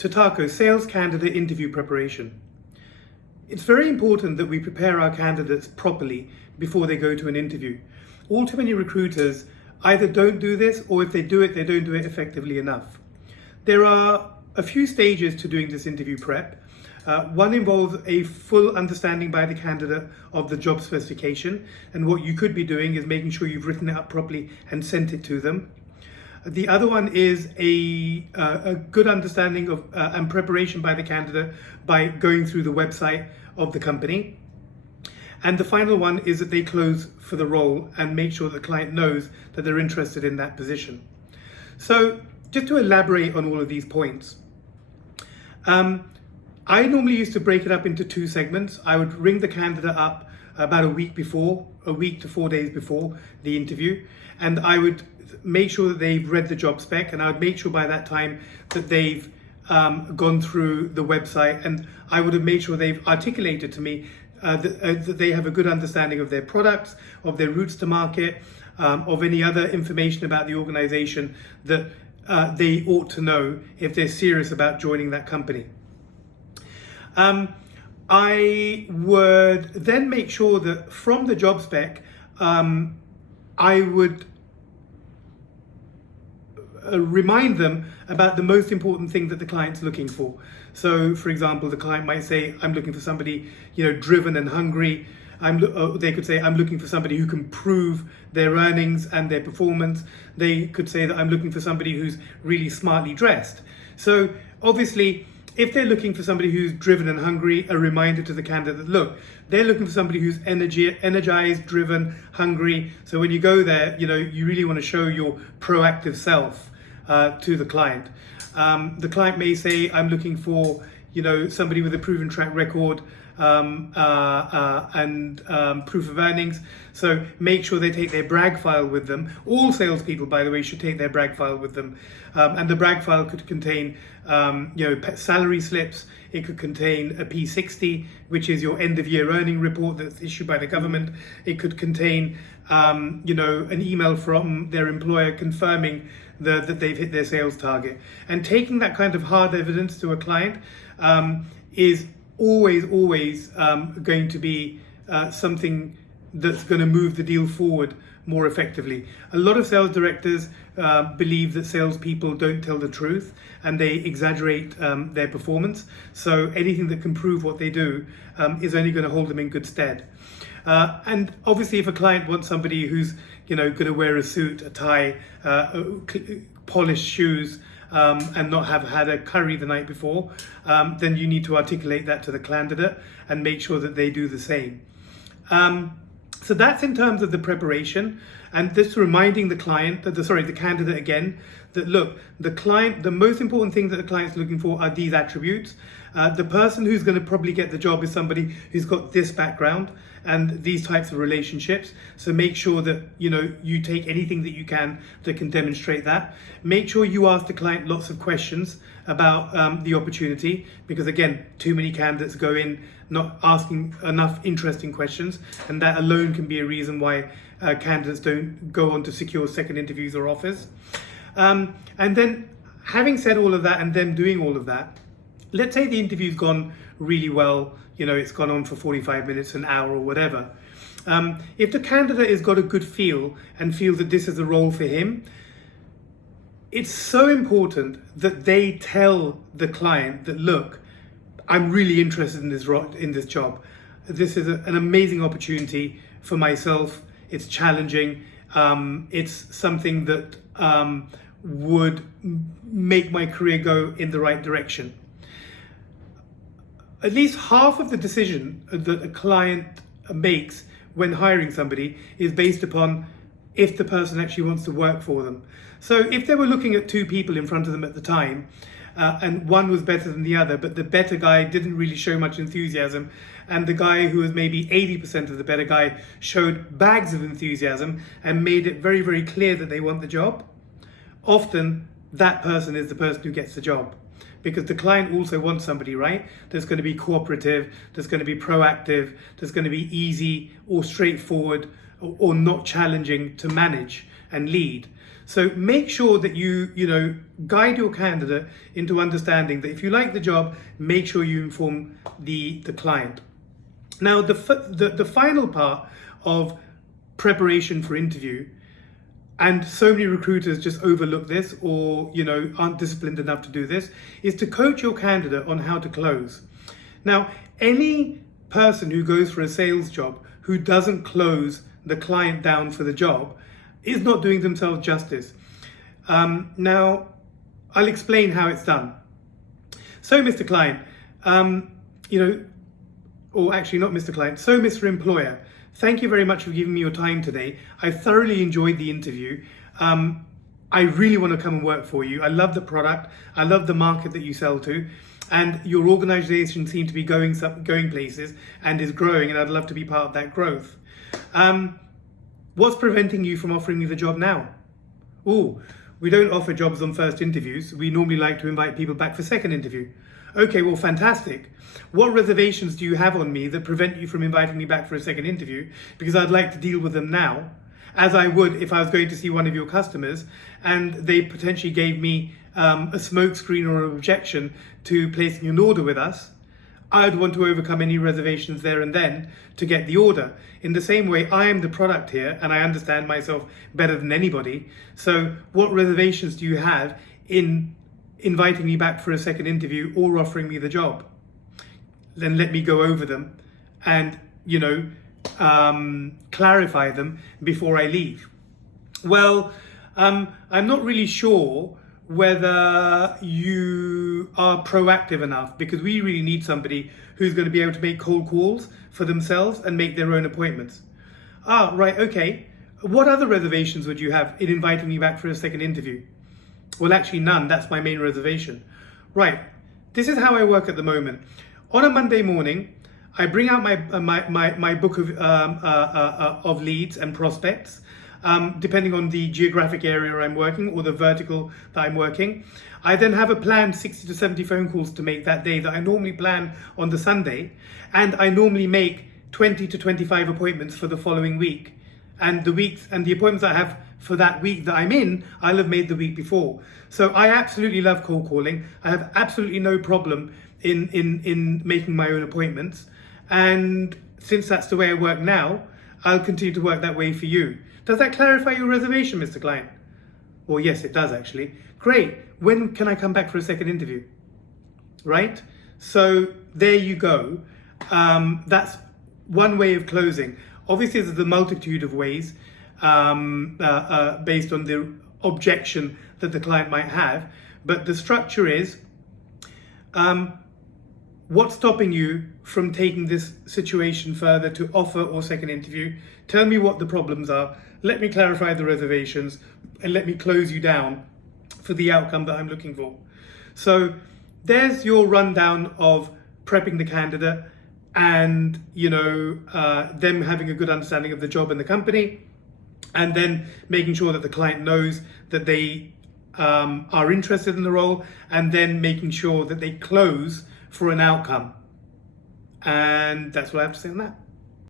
Totaco, sales candidate interview preparation. It's very important that we prepare our candidates properly before they go to an interview. All too many recruiters either don't do this, or if they do it, they don't do it effectively enough. There are a few stages to doing this interview prep. One involves a full understanding by the candidate of the job specification, and what you could be doing is making sure you've written it up properly and sent it to them. The other one is a good understanding of and preparation by the candidate by going through the website of the company. And the final one is that they close for the role and make sure the client knows that they're interested in that position. So just to elaborate on all of these points, I normally used to break it up into two segments. I would ring the candidate up about a week to 4 days before the interview, and I would make sure that they've read the job spec, and I would make sure by that time that they've gone through the website, and I would have made sure they've articulated to me that they have a good understanding of their products, of their routes to market, of any other information about the organization that they ought to know if they're serious about joining that company. I would then make sure that from the job spec, I would remind them about the most important thing that the client's looking for. So, for example, the client might say, "I'm looking for somebody, driven and hungry." They could say, "I'm looking for somebody who can prove their earnings and their performance." They could say that I'm looking for somebody who's really smartly dressed. So, obviously, if they're looking for somebody who's driven and hungry, a reminder to the candidate, look, they're looking for somebody who's energized, driven, hungry. So when you go there, you really want to show your proactive self to the client. The client may say, "I'm looking for, somebody with a proven track record and proof of earnings." So make sure they take their brag file with them. All salespeople, by the way, should take their brag file with them. And the brag file could contain, salary slips. It could contain a P60, which is your end of year earning report that's issued by the government. It could contain, an email from their employer confirming that they've hit their sales target. And taking that kind of hard evidence to a client is always going to be something that's going to move the deal forward more effectively. A lot of sales directors believe that salespeople don't tell the truth and they exaggerate their performance. So anything that can prove what they do is only going to hold them in good stead. And obviously, if a client wants somebody who's going to wear a suit, a tie, polished shoes, and not have had a curry the night before, then you need to articulate that to the candidate and make sure that they do the same. So that's in terms of the preparation, and just reminding the candidate again, that look, the most important thing that the client's looking for are these attributes. The person who's going to probably get the job is somebody who's got this background and these types of relationships. So make sure that you take anything that you can that can demonstrate that. Make sure you ask the client lots of questions about the opportunity, because again, too many candidates go in not asking enough interesting questions, and that alone can be a reason why candidates don't go on to secure second interviews or offers. And then, having said all of that and them doing all of that, let's say the interview's gone really well, it's gone on for 45 minutes, an hour, or whatever. If the candidate has got a good feel and feels that this is a role for him, it's so important that they tell the client that, look, I'm really interested in this job. This is an amazing opportunity for myself. It's challenging. It's something that would make my career go in the right direction. At least half of the decision that a client makes when hiring somebody is based upon if the person actually wants to work for them. So if they were looking at two people in front of them at the time, and one was better than the other, but the better guy didn't really show much enthusiasm, and the guy who was maybe 80% of the better guy showed bags of enthusiasm and made it very, very clear that they want the job, often that person is the person who gets the job. Because the client also wants somebody, right, that's going to be cooperative, that's going to be proactive, that's going to be easy or straightforward, or not challenging to manage and lead. So make sure that you guide your candidate into understanding that if you like the job, make sure you inform the client. Now, the final part of preparation for interview, and so many recruiters just overlook this or aren't disciplined enough to do this, is to coach your candidate on how to close. Now, any person who goes for a sales job who doesn't close the client down for the job is not doing themselves justice. Now, I'll explain how it's done. So, Mr. Client, or actually not Mr. Client, so Mr. Employer, thank you very much for giving me your time today. I thoroughly enjoyed the interview. I really want to come and work for you. I love the product. I love the market that you sell to. And your organization seems to be going places and is growing, and I'd love to be part of that growth. What's preventing you from offering me the job now? Oh, we don't offer jobs on first interviews. We normally like to invite people back for second interview. Okay, well, fantastic. What reservations do you have on me that prevent you from inviting me back for a second interview? Because I'd like to deal with them now, as I would if I was going to see one of your customers and they potentially gave me a smokescreen or an objection to placing an order with us. I'd want to overcome any reservations there and then to get the order. In the same way, I am the product here and I understand myself better than anybody. So what reservations do you have in inviting me back for a second interview or offering me the job? Then let me go over them and, clarify them before I leave. Well, I'm not really sure whether you are proactive enough, because we really need somebody who's going to be able to make cold calls for themselves and make their own appointments. Ah, right, okay. What other reservations would you have in inviting me back for a second interview? Well, actually none. That's my main reservation. Right, this is how I work at the moment. On a Monday morning, I bring out my book of leads and prospects. Depending on the geographic area I'm working or the vertical that I'm working. I then have a planned 60 to 70 phone calls to make that day that I normally plan on the Sunday, and I normally make 20 to 25 appointments for the following week. And the appointments I have for that week that I'm in, I'll have made the week before. So I absolutely love cold calling. I have absolutely no problem in making my own appointments. And since that's the way I work now, I'll continue to work that way for you. Does that clarify your reservation, Mr. Client? Well, yes, it does actually. Great. When can I come back for a second interview? Right? So there you go. That's one way of closing. Obviously, there's a multitude of ways based on the objection that the client might have. But the structure is, what's stopping you from taking this situation further to offer or second interview? Tell me what the problems are. Let me clarify the reservations and let me close you down for the outcome that I'm looking for. So there's your rundown of prepping the candidate and, them having a good understanding of the job and the company, and then making sure that the client knows that they are interested in the role, and then making sure that they close for an outcome. And that's what I have to say on that.